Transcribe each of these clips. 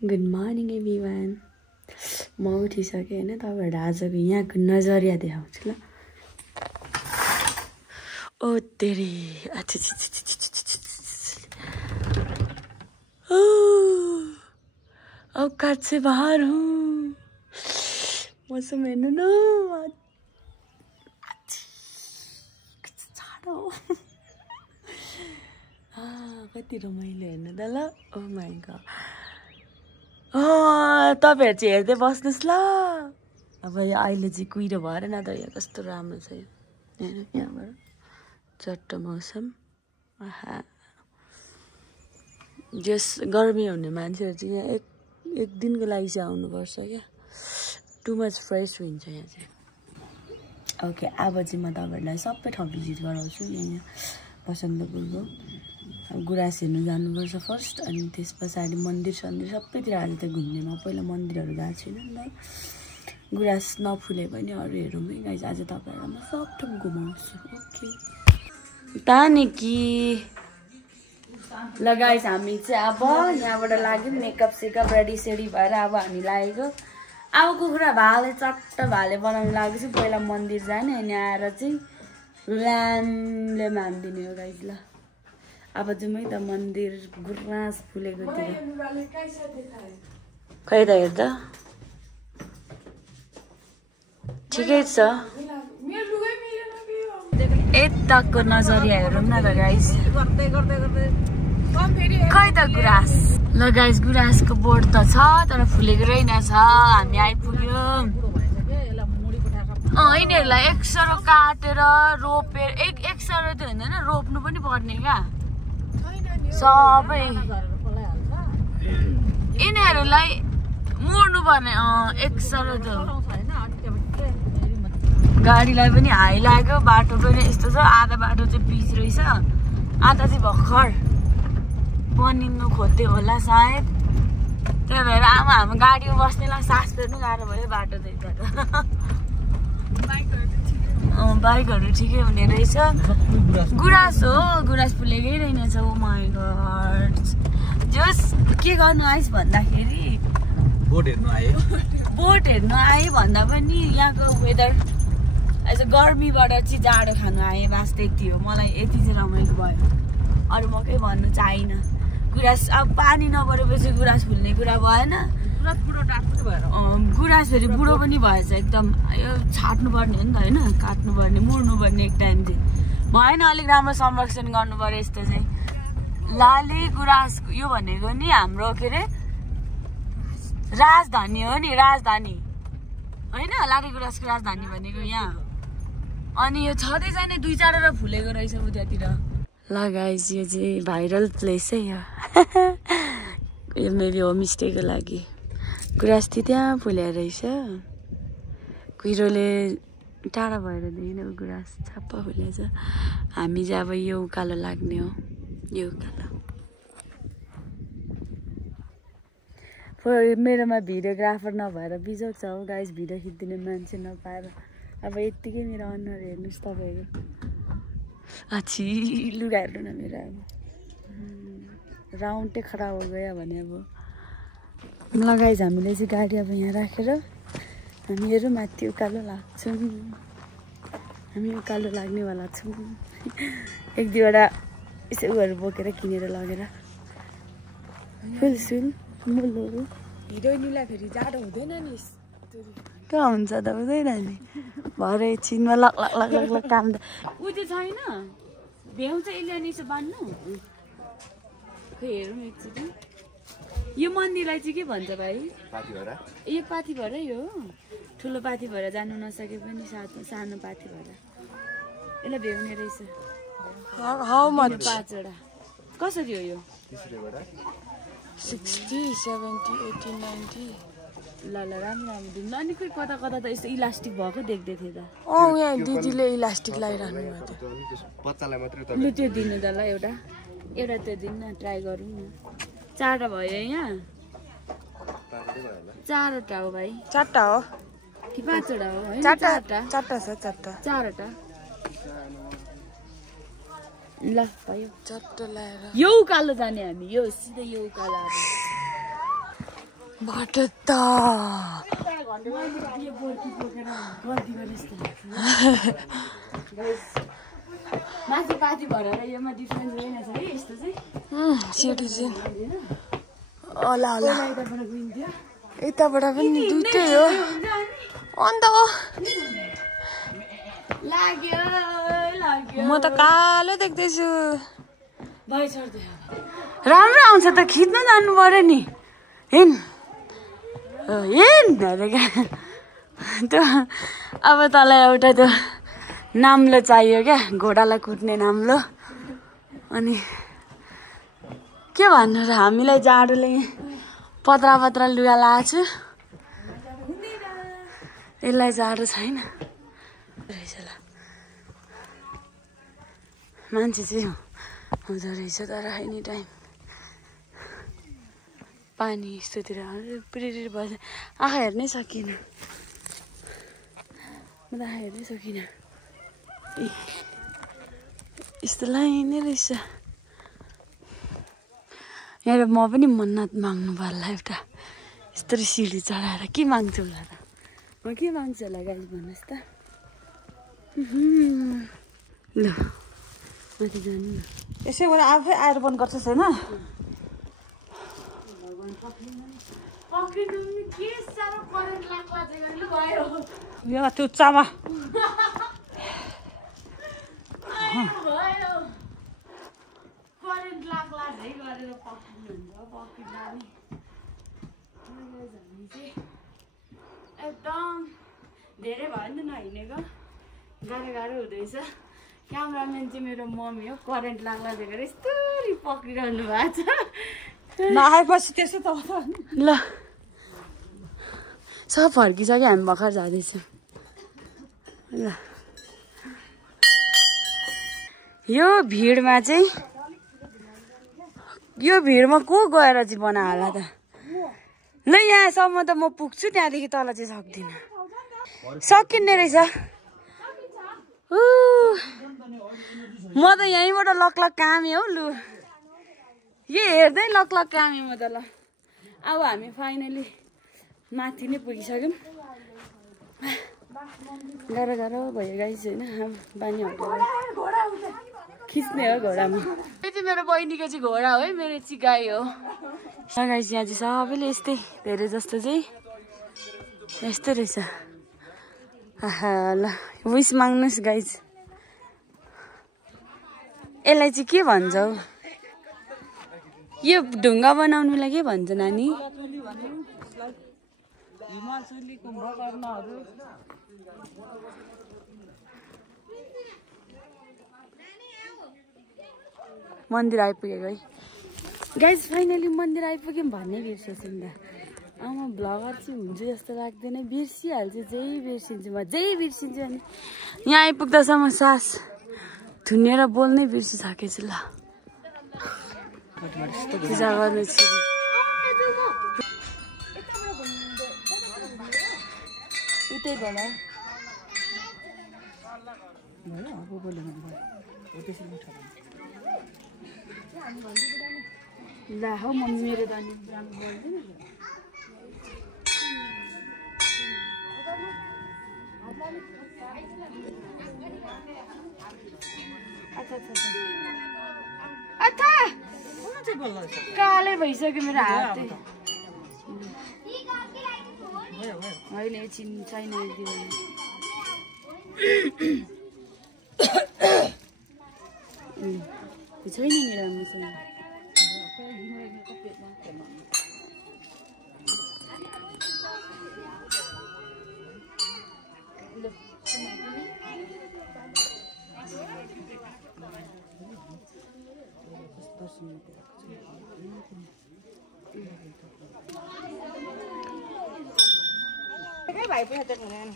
Good morning everyone. म उठिसकेँ होइन, तपाईँहरूलाई आजको यहाँको नजरिया देखाउँछु ल। ओ तेरी औकात से बाहर हूँ। मौसम हेर्नु न, कति रमाइलो हेर्नु त ल। ओ माइ गॉड, तपाईँहरू चाहिँ हेर्दै बस्नुहोस् ल। अब यो अहिले चाहिँ कुहिरो भएर न त, यहाँ कस्तो राम्रो छ यो यहाँबाट चट्ट मौसम। आहा, जस गर्मी हुने मान्छेहरू चाहिँ यहाँ एक दिनको लागि चाहिँ आउनुपर्छ क्या। टु मच फ्रेस हुन्छ यहाँ चाहिँ। ओके, अब चाहिँ म तपाईँहरूलाई सबै ठाउँ भिजिट गराउँछु। यहाँ बसन्तपुरको गुराँस हेर्नु जानुपर्छ फर्स्ट, अनि त्यस पछाडि मन्दिर सन्दिर सबैतिर अहिले त घुम्ने। म पहिला मन्दिरहरू गएको छुइनँ नि त। गुराँस नफुले पनि अरू हेरौँ है गाइज। आज तपाईँहरूलाई म सब ठाउँ घुमाउँछु। ओके तानेकी ल गाइज, हामी चाहिँ अब यहाँबाट लाग्यौँ मेकअप सेकअप रेडी सेडी भएर। अब हामी लागेको अब कुखुरा भाले चट्ट भाले बनाउनु लागेको छु। पहिला मन्दिर जाने, अनि आएर चाहिँ ल्याम्पले मानिदिने हो गाइज ल। अब जाउँ है त मन्दिर गुराँस फुलेकोतिर। खै त हेर्दा ठिकै छ। यताको नजरिया हेरौँ न त गाइस। खै त गुराँस ल गाइस, गुराँसको बोर्ड त छ तर फुलेको रहेनछ। हामी आइपुग्यौँ। यिनीहरूलाई एक सरो काटेर रोपेर एक सरो त हुँदैन, रोप्नु पनि पर्ने क्या सबै। यिनीहरूलाई मोड्नु पर्ने एक सरो त। गाडीलाई पनि हाई लाग्यो, बाटो पनि यस्तो छ। आधा बाटो चाहिँ पिच रहेछ, आधा चाहिँ भर्खर बनिनु खोज्दै होला सायद। त्यही भएर आमा हाम्रो गाडीमा बस्नेलाई सास फेर्नु गाह्रो भयो बाटो चाहिँ। बाइकहरू ठिकै हुने रहेछ। गुराँस हो, गुराँस फुलेकै रहेनछ। ओ माई गॉड। जस के गर्नु आइस भन्दाखेरि बोट हेर्नु आए भन्दा पनि यहाँको वेदर एज गर्मीबाट चाहिँ जाडो खानु आएँ। बास त्यति हो, मलाई यति चाहिँ रमाइलो भयो। अरू म केही भन्नु चाहिनँ। गुराँस अब पानी नपरेपछि गुराँस फुल्ने कुरा भएन। गुराँस फेरि बुढो पनि भएछ एकदम। यो छाट्नु पर्ने हो नि त होइन, काट्नु पर्ने, मुड्नु पर्ने एक टाइम चाहिँ भएन। अलिक राम्रो संरक्षण गर्नु पर्यो यस्तो चाहिँ। लाली गुराँस यो भनेको नि हाम्रो के अरे राजधानी हो नि, राजधानी होइन। लाली गुराँसको राजधानी भनेको यहाँ। अनि यो छँदै जाने दुई चारवटा फुलेको रहेछ उतातिर। ल गाइस, यो चाहिँ भाइरल प्लेस है यो। यो मेबी होमस्टेको लागि गुराँस चाहिँ त्यहाँ फुलेको रहेछ। कुहिरोले टाढा भएर देखेन, गुराँस छाप्पा फुलेछ। हामी चाहिँ अब यो उकालो लाग्ने हो, यो उकालो। मेरोमा भिडियोग्राफर नभएर बिजोग छ हो गाइस, भिडियो खिचिदिने मान्छे नपाएर। अब यत्तिकै मेरो अनुहार हेर्नुहोस् तपाईँहरू। आछि लुगा हेर्नु न मेरो। अब राउन्डै खराब हो गयो भने अब ल गाइस, हामीले चाहिँ गाडी अब यहाँ राखेर हामीहरू माथि उकालो लाग्छौँ। हामी उकालो लाग्नेवाला छौँ। एक दुईवटा यसो उयोहरू बोकेर किनेर लगेर फुलसुल मुलहरू। हिरोइनीलाई फेरि जाडो हुँदैन नि, कहाँ हुन्छ त, हुँदैन नि। भरे एकछिनमा लग लग लग लग लग काम त उ चाहिँ छैन। भ्याउ चाहिँ यसले अनि यसो बान्नु। खै हेरौँ एकचोटि। यो मन्दिरलाई चाहिँ के भन्छ भाइ? यो पाथी भएर यो ठुलो पाथी भएर जानु नसके पनि सानो पाथी भएर यसलाई भ्याउने रहेछ। 5वटा कसरी हो यो? 60, 70, 80, 90। ल राम्रो राम्रो दिनु। अनि खोइ कता कता त यस्तो इलास्टिक भएको देख्दै थिएँ त। यहाँ दिदीले इलास्टिक लगाइरहनु भएको थियो। लु त्यो दिनु त ल, एउटा त्यो दिनु न, ट्राई गरौँ न। 4वटा भयो यहाँ? 4वटा हो भाइ। 4वटा हो कि 5वटा हो? 4वटा छ। 4वटा ल भयो। चट्ट लगाएर यो उकालो जाने हामी, यो सिधै यो उकालो। बाटो त माथि पाती भएर योमा डिफ्रेन्स रहेनछ है यस्तो चाहिँ सिटिजन होला होला यताबाट पनि दुईटै हो अन्त लाग्यो लाग्यो म त कालो देख्दैछु राम्रो आउँछ त खिच्न जानु पर्यो नि हेन हेन त्यो अब तँलाई एउटा त्यो नाम्लो चाहियो क्या घोडालाई कुट्ने नाम्लो अनि के भन्नु र हामीलाई जाडोले पत्रा पत्रा लुगा लगाएको छु यसलाई जाडो छैन रहेछ ल मान्छे चाहिँ हुँदो रहेछ तर एनी टाइम पानी यस्तोतिर पिरिर बस्छ आँखा हेर्नै सकिनँ म त आँखा हेर्नै सकिनँ यस्तो लाइनै रहेछ यहाँ म पनि मन्नत माग्नु पर्ला एउटा यस्तो सिडी चढाएर के माग्छु होला त म के माग्छु होला गाइस भन्नुहोस् त ल माथि जानु न यसै गरेर आफै आएर बन्द गर्छ छैन यो चुच्चामा एकदम धेरै भयो नि त नहिँडेको गाह्रो गाह्रो हुँदैछ क्यामराम्यान चाहिँ मेरो मम्मी हो करेन्ट लाग्ला देखेर यस्तरी पक्रिरहनु भएको छ नआएपछि त्यसो त ल सब फर्किसक्यो हामी भर्खर जाँदैछौँ ल यो भिडमा चाहिँ यो भिडमा को गएर चाहिँ बना होला त ल यहाँसम्म त म पुग्छु त्यहाँदेखि तल चाहिँ सक्दिनँ सकिने रहेछ म त यहीँबाट लकलक कामेँ हौ लु यो हेर्दै लकलक कामेँ म त ल अब हामी फाइनली माथि नै पुगिसक्यौँ गाह्रो गाह्रो भयो गाइस होइन बानी हटेर खिच्ने हो घोडामा यो चाहिँ मेरो बहिनीको चाहिँ घोडा हो है मेरो चाहिँ गाई हो गाइस यहाँ चाहिँ सबैले यस्तै धेरै जस्तो चाहिँ यस्तै रहेछ ल विस माग्नुहोस् गाइस यसलाई चाहिँ के भन्छ हौ यो ढुङ्गा बनाउनुलाई के भन्छ नानी मन्दिर आइपुगेको है गाइस फाइनली मन्दिर आइपुग्यौँ भन्ने बिर्सेछु नि त आमा भ्लगर चाहिँ हुन्छ जस्तो लाग्दैन बिर्सिहाल्छु जही बिर्सिन्छु म जही बिर्सिन्छु अनि यहाँ आइपुग्दासम्म सास थुनेर बोल्नै बिर्सिसकेछु ल पूजा गर्नु छु उतैबाट ला हौ म मेरो त अनि कालै भइसक्यो मेरो हात होइन एकछिन छैन छैन नि राम्रोसँग भाइ पनि देख्नु नि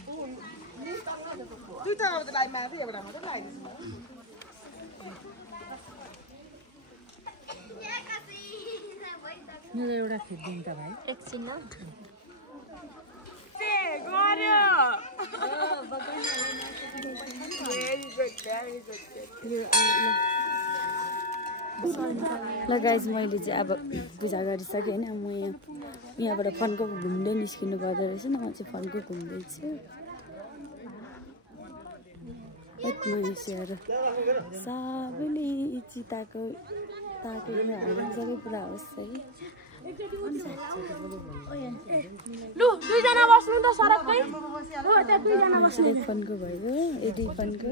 दुईटा अब लाइनमा थियो एउटा मात्रै लाइदिस मेरो एउटा खिच्दिन त भाइ एकछिन न से गर्यो भेरी गुड ल गाइज मैले चाहिँ अब पूजा गरिसकेँ होइन म यहाँबाट फन्को घुम्दै निस्किनु पर्दो रहेछ न म चाहिँ फन्को घुम्दैछु मान्छेहरू सबैले चिताको ताकेर हाल्नु सबै पुरा होस् है लु दुईजना बस्नु त सडकमै हो त्यहाँ दुईजना बस्नु फन्को भयो यदि फन्को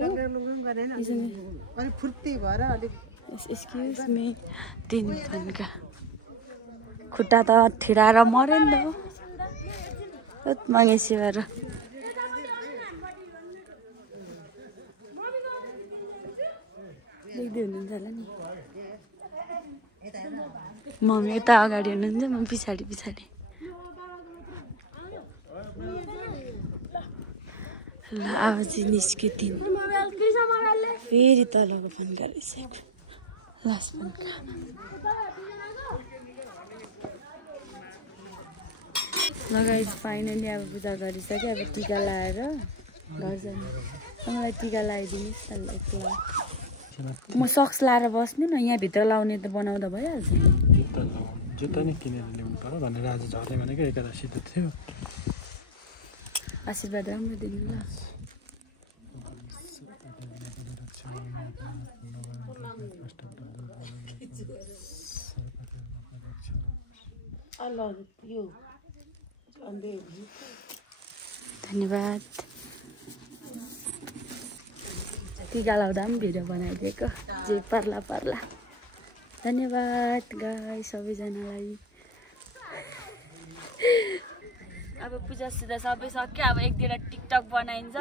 अलिक फुर्ती भएर अलिक एक्सक्युज मी 3 फन्का खुट्टा त ठिराएर मर्यो नि त मगेसी भएर देख्दै हुनुहुन्छ होला नि मम्मी यता अगाडि हुनुहुन्छ म पछाडि पछाडि ल अब चाहिँ निस्किदिन् फेरि तलको फन्का रहेछ लास्ट फन्का लगाइ फाइनली अब पूजा गरिसक्यो अब टिका लगाएर घर जानु मलाई टिका लगाइदिनुहोस् न ल म सक्स लाएर बस्नु न यहाँभित्र लाउने त बनाउँदा भइहाल्छ जुत्ता नि किनेर ल्याउनु पर्यो भनेर आज झर्दै भनेको एकादशी त थियो आशीर्वाद राम्रो दिनु ल धन्यवाद टिका लाउँदा पनि भिडियो बनाइदिएको जे पर्ला पर्ला धन्यवाद गाई सबैजनालाई अब पूजा सुजा सबै सक्यो अब एक दिन टिकटक बनाइन्छ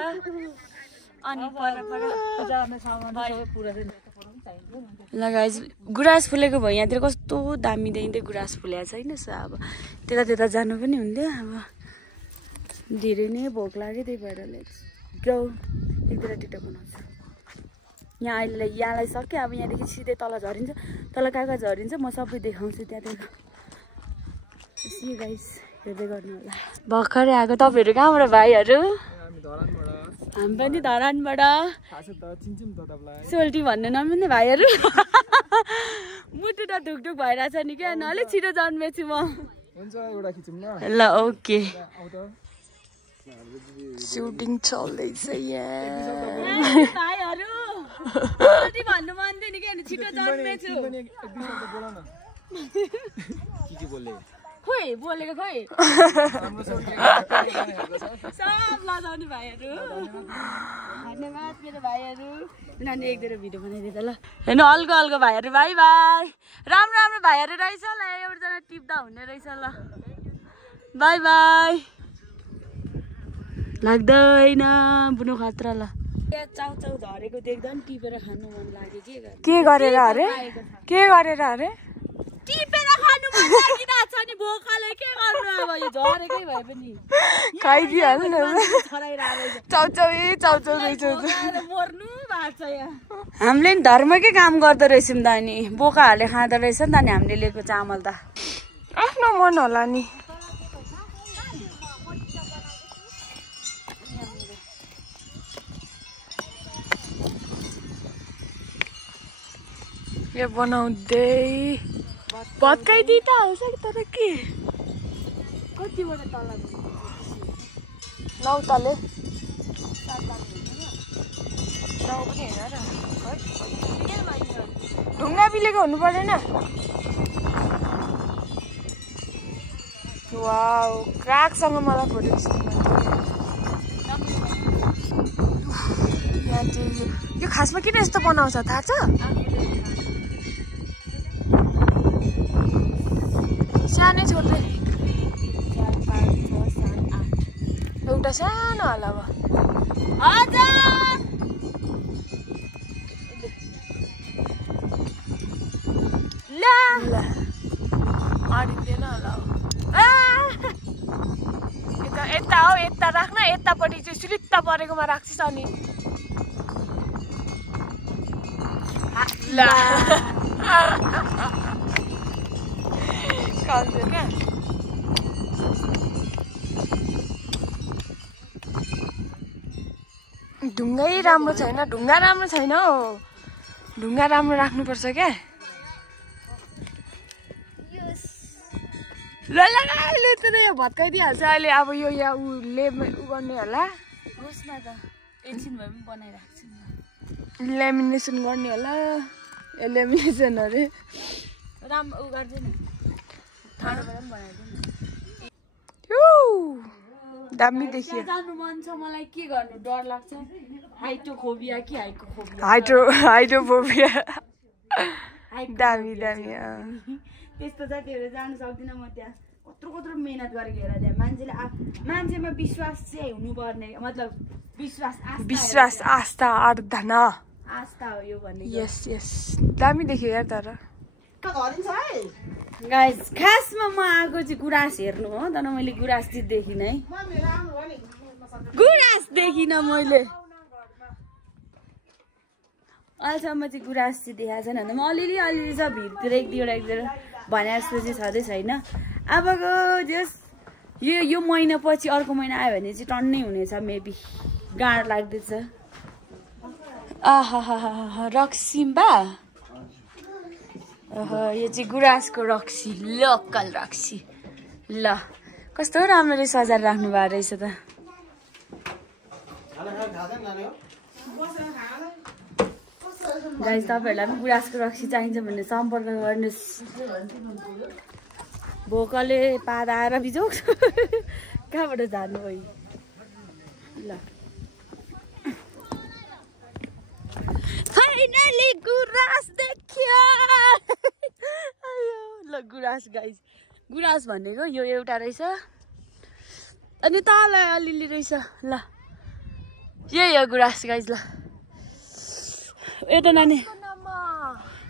अनि ल गाइस गुराँस फुलेको भयो यहाँतिर कस्तो दामी दामी गुराँस फुलेको छ होइन अब त्यता जानु पनि हुन्थ्यो अब धेरै नै भोक लाग्यो त्यही भएर जाऊ एकदिन टिकटक बनाउँछ यहाँ अहिले यहाँलाई सक्यो अब यहाँदेखि सिधै तल झरिन्छ तल कहाँ झरिन्छ म सबै देखाउँछु त्यहाँतिर गाइस हेर्दै गर्नु होला भर्खरै आएको तपाईँहरू कहाँबाट भाइहरू हामी पनि धरानबाट सोल्टी भन्नु नमिल्ने भाइहरू मुटु त ढुकढुक भइरहेछ नि क्या अलिक छिटो जन्मेछु म ल ओके सुटिङ चल्दैछ भाइहरू भन्नु मन थियो नि क्या छिटो जन्मेछु खोइ बोलेको खोइ सब लजाउने भाइहरू धन्यवाद मेरो भाइहरू नानी एकदिन भिडियो बनाइदिएर ल हेर्नु अल्गो अल्गो भाइहरू बाई बाई राम्रो राम्रो भाइहरू रहेछ ल एउटाजना टिप्दा हुने रहेछ ल बाई बाई लाग्दैन बुनु खतरा ल चाउचाउ झरेको देख्दा पनि टिपेर खानु मन लाग्यो के गरेर अरे टिपेर खानु मन लागिरहेछ नि बोकाले के गर्नु अब यो झरेकै भए पनि खाइदिहाल्नु न चाउचाउ मर्नु भएको छ यहाँ हामीले नि धर्मकै काम गर्दो रहेछौँ त नि बोकाहरूले खाँदो रहेछ नि त नि हामीले लिएको चामल त आफ्नो मन होला नि यो बनाउँदै भत्काइदिइ त हाल्छ तर के कतिवटा तल 9 तले 9 पनि हेर ढुङ्गा बिलेको हुनु पर्दैन वाउ कागसँग मलाई फोटो यो खासमा किन यस्तो बनाउँछ थाहा छ सानै छोड्दै 4 5 6 7 8 एउटा सानो होला अब हजुर ल अडिँदैन होला यता हो यता राख्न यतापट्टि चाहिँ सुलित्त परेकोमा राख्छस् अनि ल खान्छ क्या ढुङ्गै राम्रो छैन ढुङ्गा राम्रो छैन हौ ढुङ्गा राम्रो राख्नुपर्छ क्या ल अहिले त यो भत्काइदिइहाल्छ अहिले अब यो यहाँ उले उ गर्ने होला होस्मा त एकछिन भए पनि बनाइराख्छु लेमिनेसन गर्ने होला लेमिनेसन अरे राम्रो उ गर्दैन ठाडोबाट पनि बनाइदिनु दामी देखियो जानु मन छ मलाई के गर्नु डर लाग्छ हाइड्रोफोबिया कि हाइकोफोबिया हाइड्रोफोबिया दामी त्यस्तो जातिहरू जानु सक्दिनँ म त्यहाँ कत्रो मेहनत गरेको हेर त्यहाँ मान्छेमा विश्वास चाहिँ हुनुपर्ने मतलब विश्वास आस्था आराधना आस्था हो यो भन्ने यस दामी देखियो यार तर गाइस खासमा म आएको चाहिँ गुराँस हेर्नु हो तर मैले गुराँस चाहिँ देखिनँ है गुराँस देखिनँ मैले अहिलेसम्म चाहिँ गुराँस चाहिँ देखाएको छैन म अलिअलि छ भिरतिर एक दुईवटा भने जस्तो चाहिँ छँदै छैन अबको जस यो महिना पछि अर्को महिना आयो भने चाहिँ टन्नै हुनेछ मेबी गाँड लाग्दैछ आहा रक्सीम्बा यो चाहिँ गुराँसको रक्सी लोकल रक्सी ल कस्तो राम्ररी सजाएर राख्नु भएको रहेछ त गाइस तपाईहरुलाई पनि गुराँसको रक्सी चाहिन्छ भने सम्पर्क गर्नुस् भोकले पादा आएर बिजोक कहाँबाट जानु है ल फाइनली गुराँस देखियो ल गुराँस गाइस गुराँस भनेको यो एउटा रहेछ अनि तल अलिअलि रहेछ ल यही हो गुराँस गाइस ल यता नानी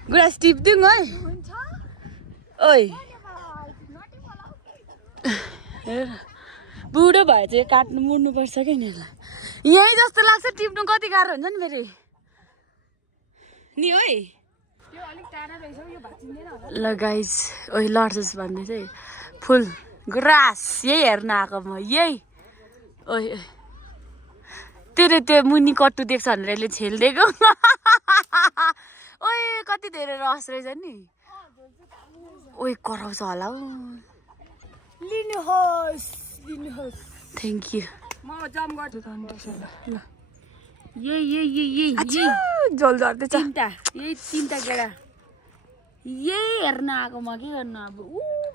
गुराँस टिप्दिउँ है ओइ बुढो भए चाहिँ काट्नु मुड्नुपर्छ कि नि यही जस्तो लाग्छ टिप्नु कति गाह्रो हुन्छ नि फेरि नि ओइ ल गाइस ओइ लड्छस् भन्ने चाहिँ फुल ग्रास यही हेर्न आएको म यही ओइ तेरो त्यो मुनि कट्टु देख्छ भनेर यसले छेलिदिएको ओइ कति धेरै रस रहेछ नि ओइ कराउँछ होला हौ लिनुहोस् थ्याङ्क यू म जम्प गर्छु ल यही जल झर्दैछ तीनटा केरा यही हेर्न आएको म के गर्नु अब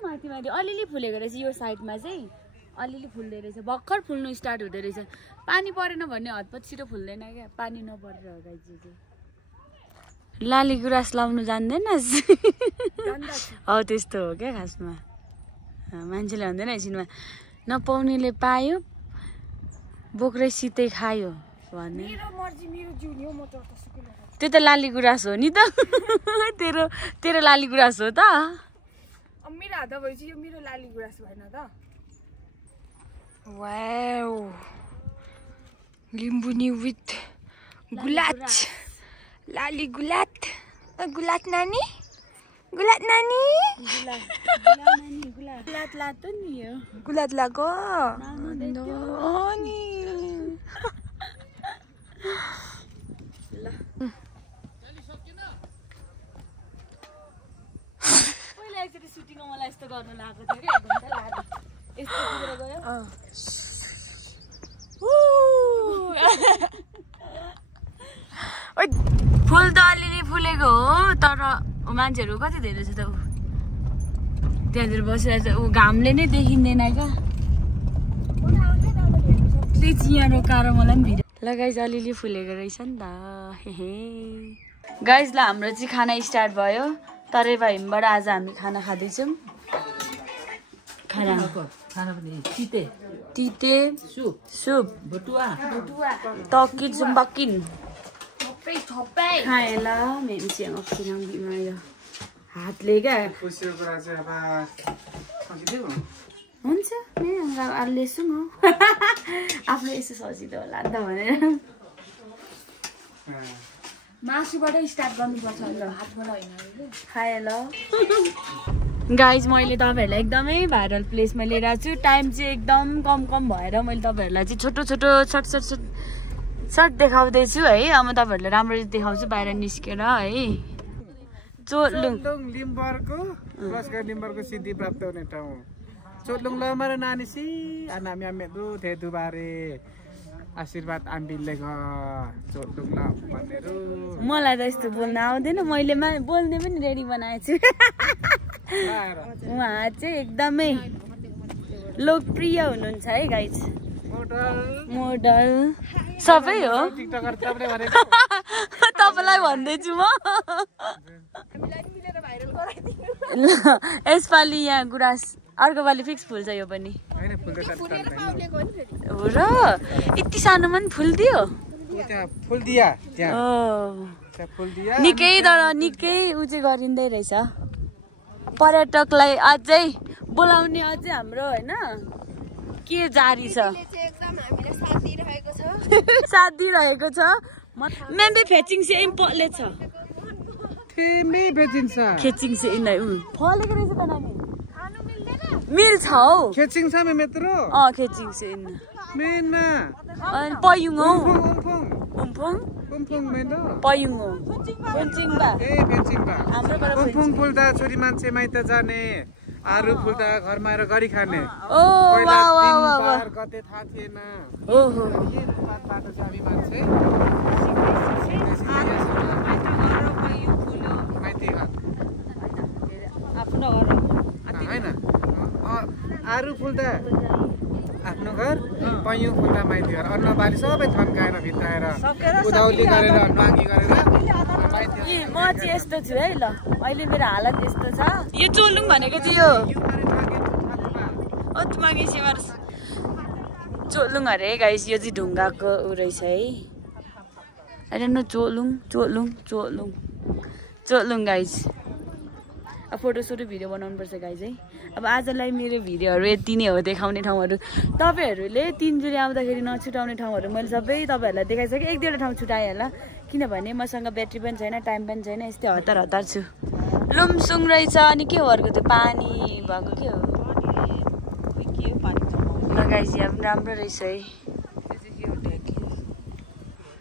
माथि अलिअलि फुलेको रहेछ यो साइडमा चाहिँ अलिअलि फुल्दै रहेछ भर्खर फुल्नु स्टार्ट हुँदै रहेछ पानी परेन भने हतपत छिटो फुल्दैन क्या पानी नपरेर हो गाइस चाहिँ लाली गुराँस लाउनु जान्दैनस् हौ त्यस्तो हो क्या खासमा मान्छेले भन्दैन एकछिनमा नपाउनेले पायो बोक्रै सितै खायो भन्ने त्यो त लाली गुराँस हो नि त तेरो लाली गुराँस हो त मेरो हात भएपछि यो मेरो लाली गुराँस भएन त वाउ लिम्बुनी विथ गुलाट लाली गुलाट गुलाट नानी गुलाट लातो नि यो गुलाट लाको पहिला एकचोटि सुटिङमा मलाई यस्तो गर्न लागेको थियो कि 1 घन्टा लाग्यो यस्तो पुगेर गयो फुल त अलिअलि फुलेको हो तर मान्छेहरू कति धेरै छ त त्यहाँतिर बसिरहेको छ ऊ घामले नै देखिँदैन क्या त्यही चिया रोकाएर मलाई पनि भिडियो ल गाइस अलिअलि फुलेको रहेछ नि त हे गाइस ल हाम्रो चाहिँ खाना स्टार्ट भयो तरै भाइबाट आज हामी खाना खाँदैछौँ खाना तिते सुप तकिन सुम्बकिन खाएँ ल मेरो चाहिँ हातले क्या हुन्छ लेसौँ हो आफूले यसो सजिलो होला नि त भनेर मासुबाटै स्टार्ट गर्नुपर्छ ल हातबाट होइन खाएँ ल गाइज मैले तपाईँहरूलाई एकदमै भाइरल प्लेसमा लिएर आएको छु टाइम चाहिँ एकदम कम भएर मैले तपाईँहरूलाई चाहिँ छोटो सर्ट देखाउँदैछु है अब म तपाईँहरूलाई राम्ररी देखाउँछु बाहिर निस्केर है लिम्बरको सिद्धि प्राप्त हुने ठाउँ Cotlung lo mara nani si anak mi amet tu the tu bare आशीर्वाद आम्बिलले चोटुङ ल भनेर मलाई त यस्तो बोल्न आउँदैन मैले बोल्ने पनि रेडी बनाएछु उहाँ चाहिँ एकदमै लोकप्रिय हुनुहुन्छ है गाइज मोडल सबै हो टिकटकर तपाईले भनेको तपाईलाई भन्दैछु म ल यसपालि यहाँ गुराँस अर्को पालि फिक्स फुल्छ यो पनि हैन हो र यति सानोमा पनि फुल्दियो त्यहाँ फुल्दिया त्यहाँ फुल्दिया निकै तर निकै उ चाहिँ गरिँदै रहेछ पर्यटकलाई अझै बोलाउने अझै हाम्रो हैन के जारी छ साथ दिइरहेको छ मेम्बे फेचिङ से इम्पोर्टले छ तिमी फेचिङ छ खेचिङ से इनै फलेको रहेछ त नानी मिल्छ हौ खेचिङ छ मेत्रो खेचिङ से इन मेना अनि पयुङ हौ उम्फुङ मेनो पयुङ हौ फेचिङ बा ए फेचिङ बा हाम्रोबाट उम्फुङ फुल्दा छोरी मान्छे माइत जाने आरु फुल्दा घरमा आएर गरी खाने ओ वाह वाह वाह वाह कतै थाहा थिएन ओहो बाटो चाहिँ हामी मान्छे आफ्नो घर हैन आरु फुल्दा आफ्नो घर पयु फुल्दा माइती घर अन्न बाली सबै थन्काएर भित्राएर उदाउली गरेर नागी गरेर म चाहिँ यस्तो छु है ल अहिले मेरो हालत यस्तो छ यो चोलुङ भनेको चाहिँ यो ओतमागे सेवार चोलुङ अरे गाइस यो चाहिँ ढुङ्गाको उ रहेछ है आई डोन्ट नो चोलुङ गाइस अब फोटोसोटो भिडियो बनाउनुपर्छ गाइस है अब आजलाई मेरो भिडियोहरू यति नै हो देखाउने ठाउँहरू तपाईँहरूले 3 जुलाई आउँदाखेरि नछुटाउने ठाउँहरू मैले सबै तपाईँहरूलाई देखाइसकेँ एक दुईवटा ठाउँ छुटाएँ होला किनभने मसँग ब्याट्री पनि छैन टाइम पनि छैन यस्तै हतार छु लुमसुङ रहेछ अनि के हो अर्को त्यो पानी भएको के हो ल गाइस यहाँ पनि राम्रो रहेछ है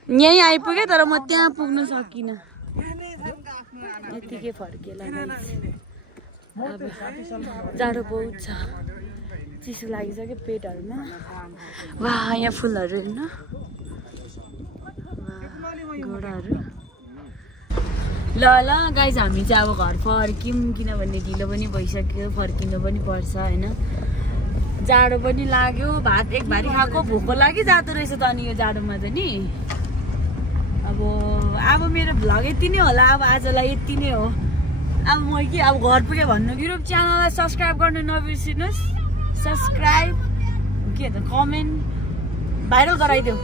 यहीँ आइपुगेँ तर म त्यहाँ पुग्न सकिनँ यतिकै फर्केला अब जाडो बहुत छ चिसो लागिसक्यो पेटहरूमा वाह यहाँ फुलहरू हेर्न घोडाहरू ल गाइज हामी चाहिँ अब घर फर्क्यौँ किनभने ढिलो पनि भइसक्यो फर्किनु पनि पर्छ होइन जाडो पनि लाग्यो भात एक भारी खाएको भोको लागि जाँदो रहेछ त अनि यो जाडोमा चाहिँ नि अब मेरो भ्लग यति नै होला अब आजलाई यति नै हो अब म के अब घर पुगेँ भन्नु युट्युब च्यानललाई सब्सक्राइब गर्नु नबिर्सिनुहोस् सब्सक्राइब के त कमेन्ट भाइरल गराइदेऊ